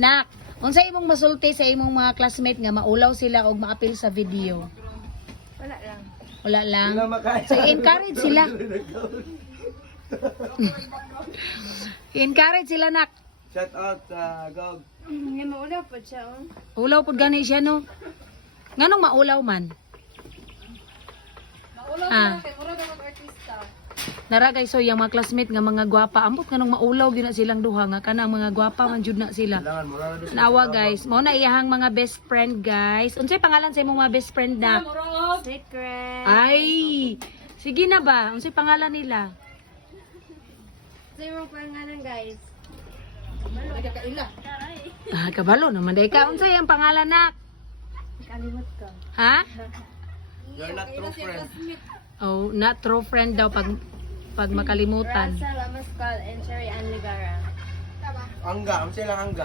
Nak, unsa imong masulti sa imong mga classmate nga maulaw sila og maapil sa video? Wala lang. Wala lang. Wala makaya. So encourage sila. Encourage sila, nak. Shout out, Gog. Hindi maulaw pa siya, oh. Ulaw pud gani siya no. Nganong maulaw man? Maulaw Ah. kay mura daw artista. Nara guys, so yung mga classmate nga mga gwapa, ambot nganong maulaw gyud na silang duha nga kanang mga gwapa man jud na sila. Kailangan mo lang. Nawa guys, mo na iyahang mga best friend guys. Unsay pangalan sa imong mga best friend na? Secret. Ay, sige na ba? Unsay pangalan nila? Zero pangalan, guys. Ah, kabalo naman day ka. Unsay ang pangalan nak? Kalimot ko. Ha? You're not true friend. Oh, not true friend daw pag makalimutan. Rasa Lamascal and Cherry Ann Ligara. Angga, ang silang angga.